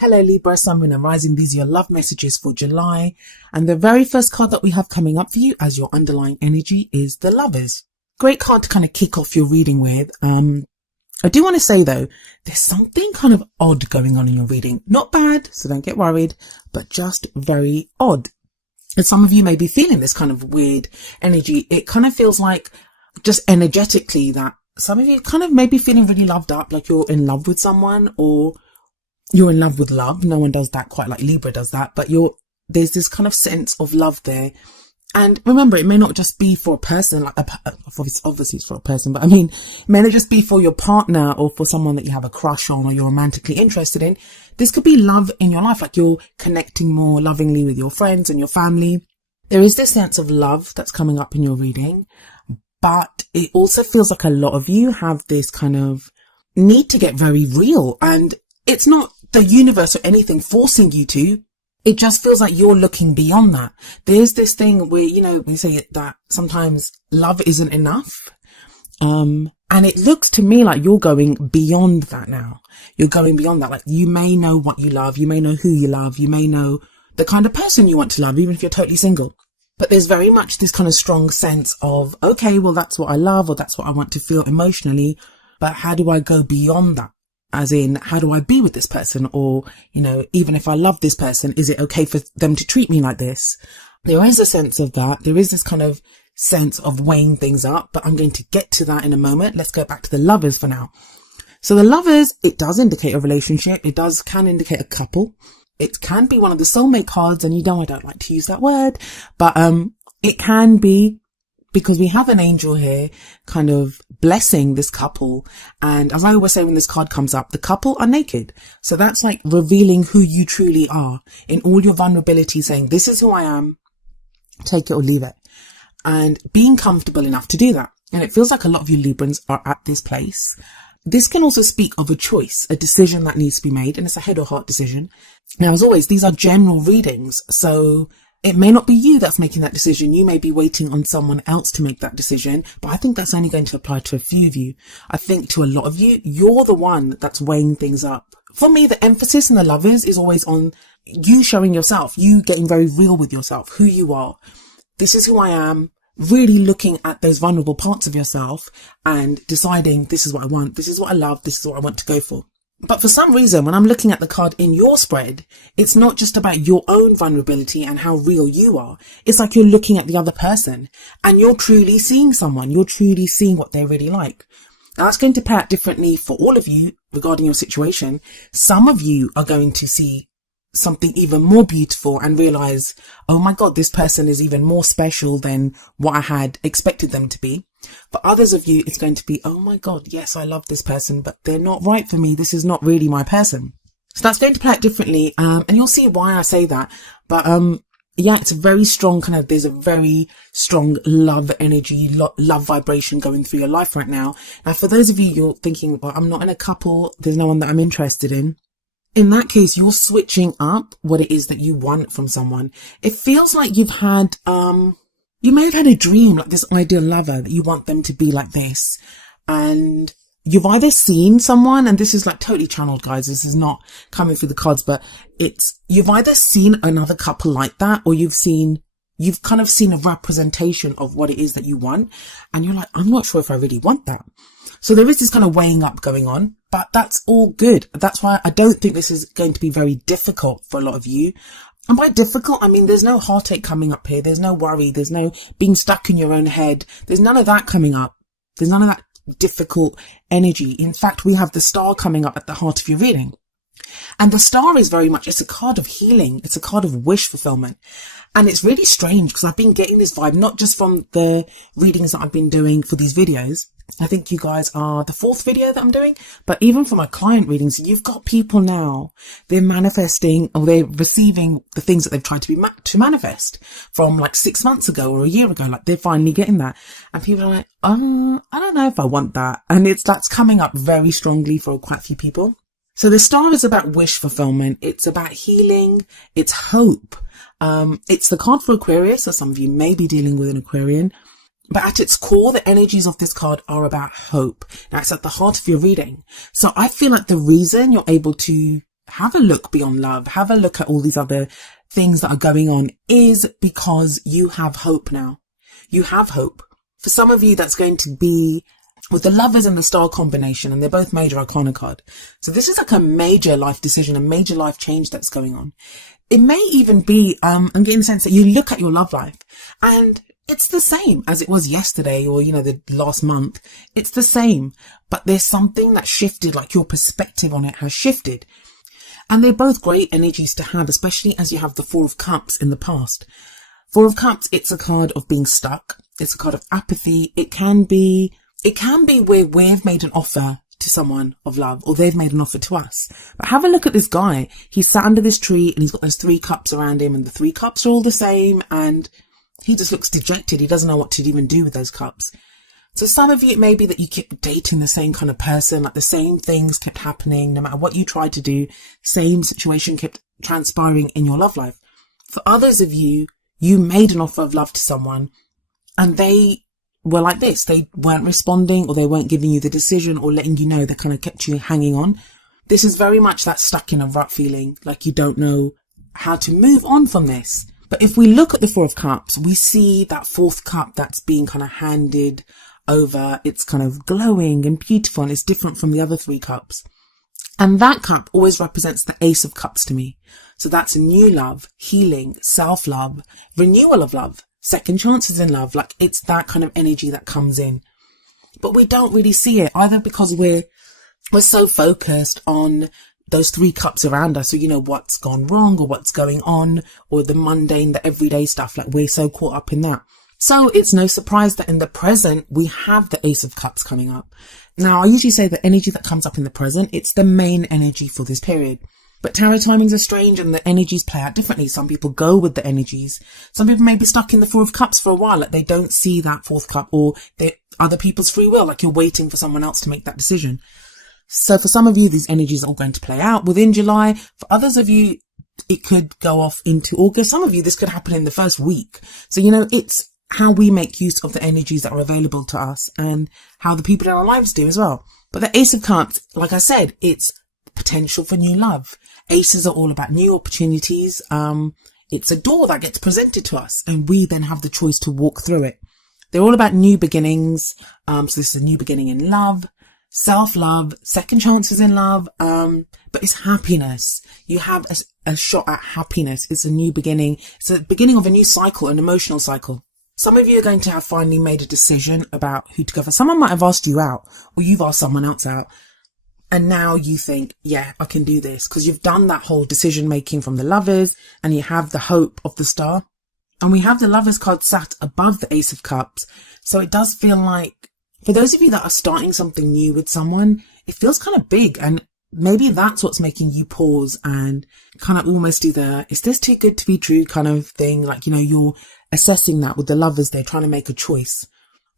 Hello Libra, Sun, Moon and Rising. These are your love messages for July. And the very first card that we have coming up for you as your underlying energy is the Lovers. Great card to kind of kick off your reading with. I do want to say though, there's something kind of odd going on in your reading. Not bad, so don't get worried, but just very odd. And some of you may be feeling this kind of weird energy. It kind of feels like just energetically that some of you kind of may be feeling really loved up, like you're in love with someone or you're in love with love. No one does that quite like Libra does that, but there's this kind of sense of love there. And remember, it may not just be for a person, like obviously it's for a person, but I mean, it may not just be for your partner or for someone that you have a crush on or you're romantically interested in. This could be love in your life, like you're connecting more lovingly with your friends and your family. There is this sense of love that's coming up in your reading, but it also feels like a lot of you have this kind of need to get very real, and it's not the universe or anything forcing you to. It just feels like you're looking beyond that. There's this thing where, we say that sometimes love isn't enough. And it looks to me like you're going beyond that now. You're going beyond that. Like you may know what you love. You may know who you love. You may know the kind of person you want to love, even if you're totally single. But there's very much this kind of strong sense of, okay, well, that's what I love or that's what I want to feel emotionally. But how do I go beyond that? As in, how do I be with this person? Or, even if I love this person, is it okay for them to treat me like this? There is a sense of that. There is this kind of sense of weighing things up, but I'm going to get to that in a moment. Let's go back to the Lovers for now. So the Lovers, it does indicate a relationship. It can indicate a couple. It can be one of the soulmate cards, and I don't like to use that word, but it can be, because we have an angel here kind of blessing this couple. And as I always say, when this card comes up, the couple are naked. So that's like revealing who you truly are in all your vulnerability, saying, this is who I am, take it or leave it. And being comfortable enough to do that. And it feels like a lot of you Librans are at this place. This can also speak of a choice, a decision that needs to be made, and it's a head or heart decision. Now, as always, these are general readings, so it may not be you that's making that decision. You may be waiting on someone else to make that decision, but I think that's only going to apply to a few of you. I think to a lot of you, you're the one that's weighing things up. For me, the emphasis in the Lovers is always on you showing yourself, you getting very real with yourself, who you are. This is who I am. Really looking at those vulnerable parts of yourself and deciding, this is what I want, this is what I love, this is what I want to go for. But for some reason, when I'm looking at the card in your spread, it's not just about your own vulnerability and how real you are. It's like you're looking at the other person and you're truly seeing someone. You're truly seeing what they're really like. Now, that's going to play out differently for all of you regarding your situation. Some of you are going to see something even more beautiful and realize, oh my God, this person is even more special than what I had expected them to be. For others of you, it's going to be, oh my God, yes, I love this person, but they're not right for me. This is not really my person. So that's going to play out differently. And you'll see why I say that. But, it's a very strong there's a very strong love energy, love vibration going through your life right now. Now, for those of you, you're thinking, well, I'm not in a couple. There's no one that I'm interested in. In that case, you're switching up what it is that you want from someone. It feels like you've had, you may have had a dream, like this ideal lover that you want them to be like this. And you've either seen someone, and this is like totally channeled, guys. This is not coming through the cards, but you've either seen another couple like that, or you've kind of seen a representation of what it is that you want. And you're like, I'm not sure if I really want that. So there is this kind of weighing up going on, but that's all good. That's why I don't think this is going to be very difficult for a lot of you. And by difficult, I mean, there's no heartache coming up here. There's no worry. There's no being stuck in your own head. There's none of that coming up. There's none of that difficult energy. In fact, we have the Star coming up at the heart of your reading. And the Star is very much, it's a card of healing. It's a card of wish fulfillment. And it's really strange because I've been getting this vibe, not just from the readings that I've been doing for these videos. I think you guys are the 4th video that I'm doing, but even for my client readings, you've got people now, they're manifesting or they're receiving the things that they've tried to manifest from like 6 months ago or a year ago. Like they're finally getting that. And people are like, I don't know if I want that. And that's coming up very strongly for quite a few people. So the Star is about wish fulfillment. It's about healing. It's hope. It's the card for Aquarius. So some of you may be dealing with an Aquarian. But at its core, the energies of this card are about hope. Now, it's at the heart of your reading. So I feel like the reason you're able to have a look beyond love, have a look at all these other things that are going on, is because you have hope now. You have hope. For some of you, that's going to be with the Lovers and the Star combination, and they're both major arcana card. So this is like a major life decision, a major life change that's going on. It may even be, I'm getting the sense that you look at your love life and it's the same as it was yesterday or, the last month. It's the same, but there's something that shifted, like your perspective on it has shifted. And they're both great energies to have, especially as you have the Four of Cups in the past. Four of Cups, it's a card of being stuck. It's a card of apathy. It can be where we've made an offer to someone of love, or they've made an offer to us. But have a look at this guy. He's sat under this tree and he's got those 3 cups around him, and the 3 cups are all the same, and he just looks dejected. He doesn't know what to even do with those cups. So some of you, it may be that you keep dating the same kind of person, like the same things kept happening, no matter what you tried to do, same situation kept transpiring in your love life. For others of you, you made an offer of love to someone and they were like this. They weren't responding, or they weren't giving you the decision or letting you know. They kind of kept you hanging on. This is very much that stuck in a rut feeling, like you don't know how to move on from this. But if we look at the Four of Cups, we see that 4th cup that's being kind of handed over. It's kind of glowing and beautiful, and it's different from the other 3 cups. And that cup always represents the Ace of Cups to me. So that's new love, healing, self-love, renewal of love, second chances in love. Like, it's that kind of energy that comes in. But we don't really see it, either because we're so focused on those 3 cups around us, or what's gone wrong or what's going on, or the mundane, the everyday stuff. Like, we're so caught up in that. So it's no surprise that in the present we have the Ace of Cups coming up. Now, I usually say the energy that comes up in the present, it's the main energy for this period. But tarot timings are strange and the energies play out differently. Some people go with the energies. Some people may be stuck in the 4 of Cups for a while, like they don't see that 4th cup, or they're other people's free will, like you're waiting for someone else to make that decision. So for some of you, these energies are all going to play out within July. For others of you, it could go off into August. Some of you, this could happen in the first week. So, it's how we make use of the energies that are available to us, and how the people in our lives do as well. But the Ace of Cups, like I said, it's potential for new love. Aces are all about new opportunities. It's a door that gets presented to us, and we then have the choice to walk through it. They're all about new beginnings. So this is a new beginning in love, self-love, second chances in love. But it's happiness. You have a shot at happiness. It's a new beginning. It's a beginning of a new cycle, an emotional cycle. Some of you are going to have finally made a decision about who to go for. Someone might have asked you out, or you've asked someone else out. And now you think, yeah, I can do this, because you've done that whole decision making from the Lovers, and you have the hope of the Star. And we have the Lovers card sat above the Ace of Cups. So it does feel like, for those of you that are starting something new with someone, it feels kind of big. And maybe that's what's making you pause and kind of almost do the, is this too good to be true kind of thing? Like, you're assessing that with the Lovers. They're trying to make a choice.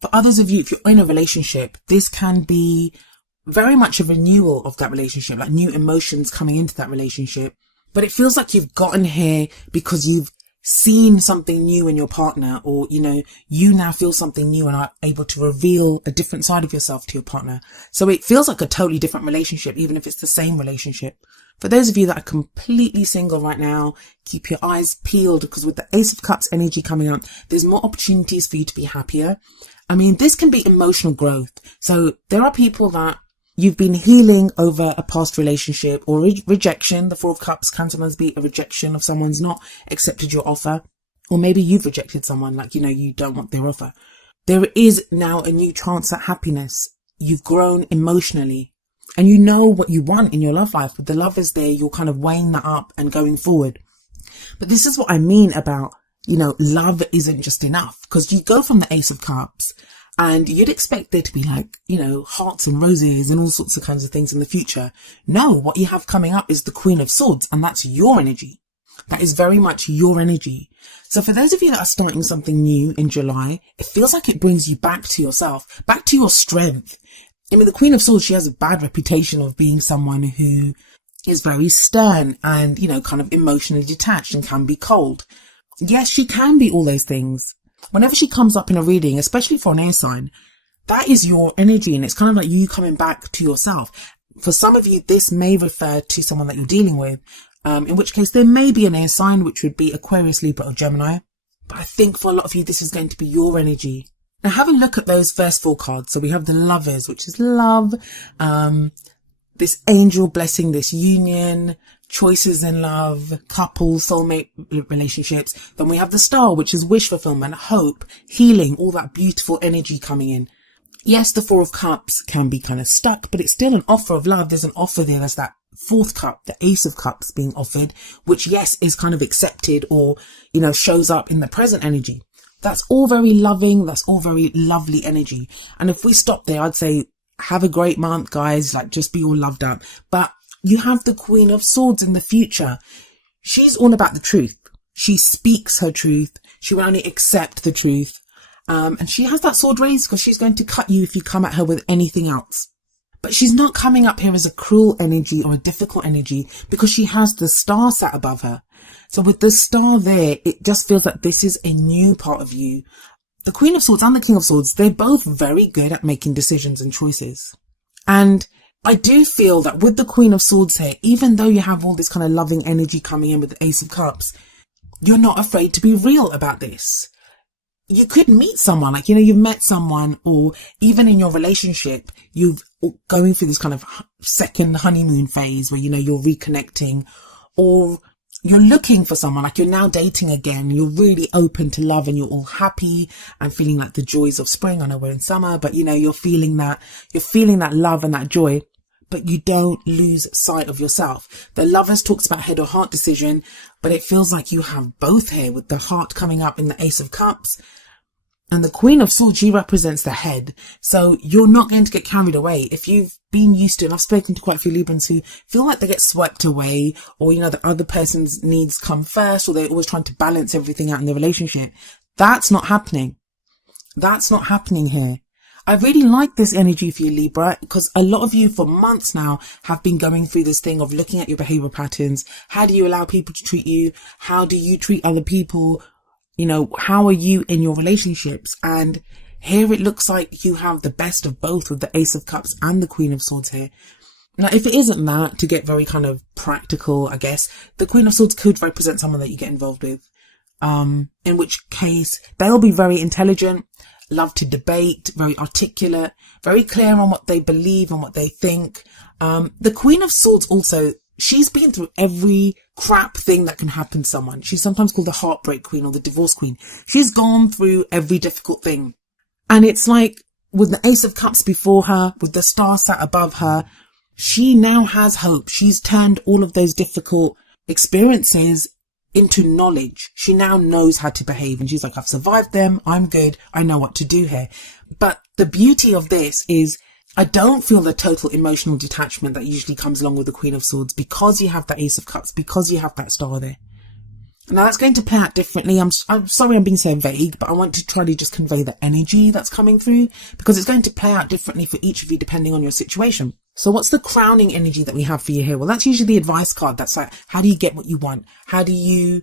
For others of you, if you're in a relationship, this can be very much a renewal of that relationship, like new emotions coming into that relationship. But it feels like you've gotten here because you've seen something new in your partner, or, you now feel something new and are able to reveal a different side of yourself to your partner. So it feels like a totally different relationship, even if it's the same relationship. For those of you that are completely single right now, keep your eyes peeled, because with the Ace of Cups energy coming up, there's more opportunities for you to be happier. I mean, this can be emotional growth. So there are people that you've been healing over a past relationship, or rejection. The 4 of Cups can sometimes be a rejection of someone's not accepted your offer. Or maybe you've rejected someone, like, you don't want their offer. There is now a new chance at happiness. You've grown emotionally, and you know what you want in your love life. With the Lovers there, you're kind of weighing that up and going forward. But this is what I mean about, love isn't just enough, because you go from the Ace of Cups, and you'd expect there to be like, hearts and roses and all sorts of kinds of things in the future. No, what you have coming up is the Queen of Swords, and that's your energy. That is very much your energy. So for those of you that are starting something new in July, it feels like it brings you back to yourself, back to your strength. I mean, the Queen of Swords, she has a bad reputation of being someone who is very stern and, kind of emotionally detached and can be cold. Yes, she can be all those things. Whenever she comes up in a reading, especially for an air sign, that is your energy, and it's kind of like you coming back to yourself. For some of you, this may refer to someone that you're dealing with, in which case there may be an air sign, which would be Aquarius, Libra or Gemini. But I think for a lot of you, this is going to be your energy. Now have a look at those first 4 cards. So we have the Lovers, which is love, this angel blessing, this union, choices in love, couple, soulmate relationships. Then we have the Star, which is wish fulfillment, hope, healing, all that beautiful energy coming in. Yes, the 4 of Cups can be kind of stuck, but it's still an offer of love. There's an offer there. There's that 4th cup, the Ace of Cups being offered, which yes, is kind of accepted or, shows up in the present energy. That's all very loving. That's all very lovely energy. And if we stop there, I'd say have a great month, guys. Like, just be all loved up. But you have the Queen of Swords in the future. She's all about the truth. She speaks her truth. She will only accept the truth. And she has that sword raised because she's going to cut you if you come at her with anything else. But she's not coming up here as a cruel energy or a difficult energy because she has the Star sat above her. So with the Star there, it just feels like this is a new part of you. The Queen of Swords and the King of Swords, they're both very good at making decisions and choices. And I do feel that with the Queen of Swords here, even though you have all this kind of loving energy coming in with the Ace of Cups, you're not afraid to be real about this. You could meet someone, like, you've met someone, or even in your relationship, you're going through this kind of second honeymoon phase where, you're reconnecting, or you're looking for someone, like you're now dating again, you're really open to love and you're all happy and feeling like the joys of spring. I know we're in summer, but you're feeling that love and that joy, but you don't lose sight of yourself. The Lovers talks about head or heart decision, but it feels like you have both here with the heart coming up in the Ace of Cups. And the Queen of Swords, she represents the head. So you're not going to get carried away. If you've been used to, and I've spoken to quite a few Librans who feel like they get swept away, or, the other person's needs come first, or they're always trying to balance everything out in their relationship. That's not happening. That's not happening here. I really like this energy for you, Libra, because a lot of you for months now have been going through this thing of looking at your behavior patterns. How do you allow people to treat you? How do you treat other people? How are you in your relationships? And here it looks like you have the best of both with the Ace of Cups and the Queen of Swords here. Now, if it isn't that, to get very kind of practical, I guess, the Queen of Swords could represent someone that you get involved with. In which case they'll be very intelligent, love to debate, very articulate, very clear on what they believe and what they think. The Queen of Swords also, she's been through every crap thing that can happen to someone. She's sometimes called the heartbreak queen or the divorce queen. She's gone through every difficult thing. And it's like with the Ace of Cups before her, with the Star sat above her, she now has hope. She's turned all of those difficult experiences into knowledge. She now knows how to behave. And she's like, I've survived them. I'm good. I know what to do here. But the beauty of this is I don't feel the total emotional detachment that usually comes along with the Queen of Swords because you have that Ace of Cups, because you have that Star there. Now that's going to play out differently. I'm sorry I'm being so vague, but I want to try to just convey the energy that's coming through because it's going to play out differently for each of you depending on your situation. So what's the crowning energy that we have for you here? Well, that's usually the advice card. That's like, how do you get what you want? How do you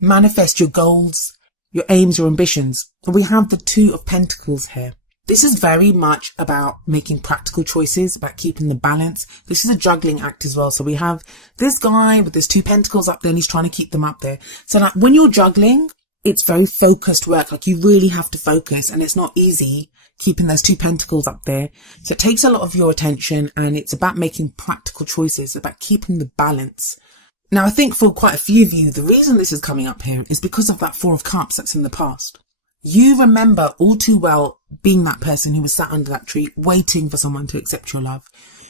manifest your goals, your aims, your ambitions? And we have the Two of Pentacles here. This is very much about making practical choices, about keeping the balance. This is a juggling act as well. So we have this guy with his 2 pentacles up there and he's trying to keep them up there. So like when you're juggling, it's very focused work. Like you really have to focus and it's not easy keeping those 2 pentacles up there. So it takes a lot of your attention and it's about making practical choices, about keeping the balance. Now, I think for quite a few of you, the reason this is coming up here is because of that 4 of Cups that's in the past. You remember all too well being that person who was sat under that tree waiting for someone to accept your love.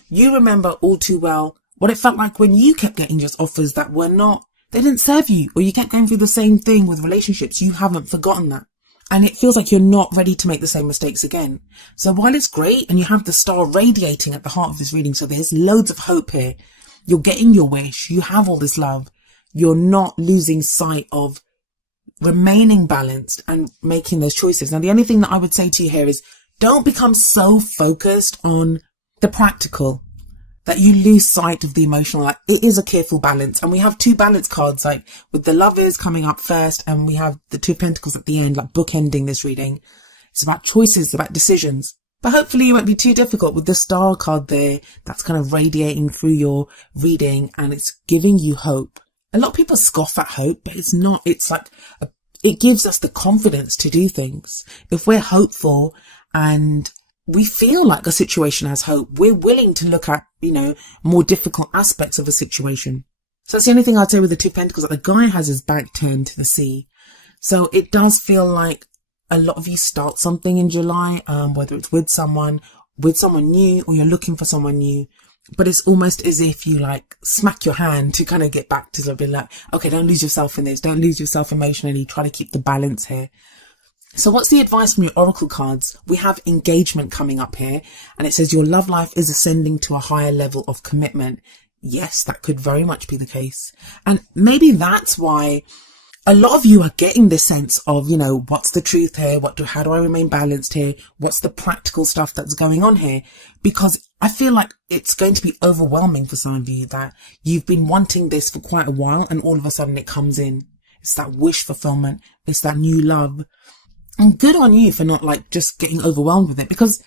You remember all too well what it felt like when you kept getting just offers that were not, they didn't serve you, or you kept going through the same thing with relationships. You haven't forgotten that. And it feels like you're not ready to make the same mistakes again. So while it's great and you have the Star radiating at the heart of this reading, so there's loads of hope here. You're getting your wish. You have all this love. You're not losing sight of remaining balanced and making those choices. Now, the only thing that I would say to you here is don't become so focused on the practical that you lose sight of the emotional. Like, it is a careful balance. And we have 2 balance cards, like with the Lovers coming up first, and we have the 2 Pentacles at the end, like bookending this reading. It's about choices, about decisions. But hopefully it won't be too difficult with the star card there that's kind of radiating through your reading, and it's giving you hope. A lot of people scoff at hope, but it's not. It's like it gives us the confidence to do things. If we're hopeful and we feel like a situation has hope, we're willing to look at, more difficult aspects of a situation. So that's the only thing I'd say with the Two of Pentacles, that the guy has his back turned to the sea. So it does feel like a lot of you start something in July, whether it's with someone new, or you're looking for someone new. But it's almost as if you like smack your hand to kind of get back to something like, okay, don't lose yourself in this. Don't lose yourself emotionally. Try to keep the balance here. So what's the advice from your oracle cards? We have engagement coming up here, and it says your love life is ascending to a higher level of commitment. Yes, that could very much be the case. And maybe that's why a lot of you are getting this sense of, what's the truth here? How do I remain balanced here? What's the practical stuff that's going on here? Because I feel like it's going to be overwhelming for some of you, that you've been wanting this for quite a while and all of a sudden it comes in. It's that wish fulfillment. It's that new love. And good on you for not like just getting overwhelmed with it, because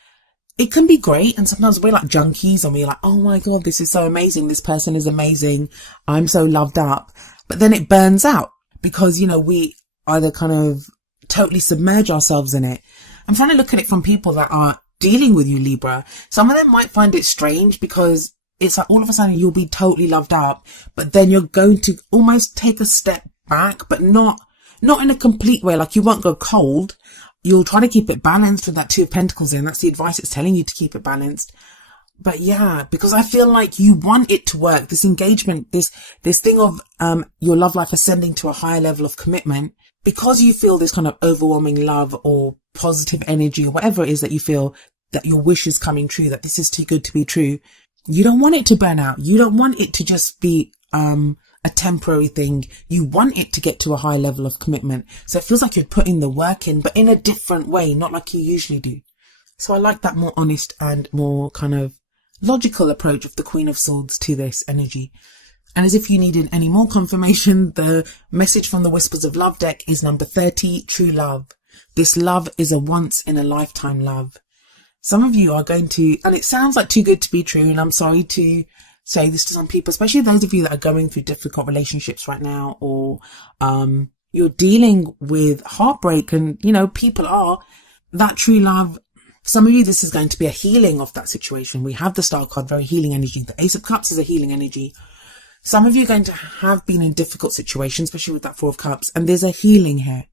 it can be great. And sometimes we're like junkies and we're like, oh my God, this is so amazing. This person is amazing. I'm so loved up. But then it burns out because, we either kind of totally submerge ourselves in it. I'm trying to look at it from people that are dealing with you, Libra. Some of them might find it strange because it's like all of a sudden you'll be totally loved up, but then you're going to almost take a step back, but not in a complete way. Like you won't go cold. You'll try to keep it balanced with that Two of Pentacles in. That's the advice it's telling you, to keep it balanced. But yeah, because I feel like you want it to work. This engagement, this thing of your love life ascending to a higher level of commitment, because you feel this kind of overwhelming love or positive energy or whatever it is that you feel, that your wish is coming true, that this is too good to be true. You don't want it to burn out. You don't want it to just be a temporary thing. You want it to get to a high level of commitment. So it feels like you're putting the work in, but in a different way, not like you usually do. So I like that more honest and more kind of logical approach of the Queen of Swords to this energy. And as if you needed any more confirmation, the message from the Whispers of Love deck is number 30, true love. This love is a once in a lifetime love. Some of you are going to, and it sounds like too good to be true, and I'm sorry to say this to some people, especially those of you that are going through difficult relationships right now, or you're dealing with heartbreak, and people are that true love. Some of you, this is going to be a healing of that situation. We have the Star card, very healing energy. The Ace of Cups is a healing energy. Some of you are going to have been in difficult situations, especially with that Four of Cups, and there's a healing here.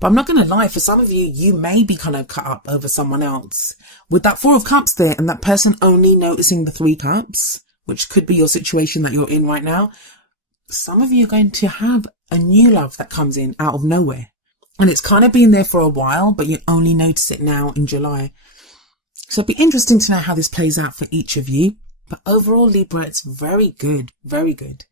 But I'm not going to lie, for some of you, you may be kind of cut up over someone else. With that Four of Cups there, and that person only noticing the Three Cups, which could be your situation that you're in right now, some of you are going to have a new love that comes in out of nowhere. And it's kind of been there for a while, but you only notice it now in July. So it'd be interesting to know how this plays out for each of you. But overall, Libra, it's very good. Very good.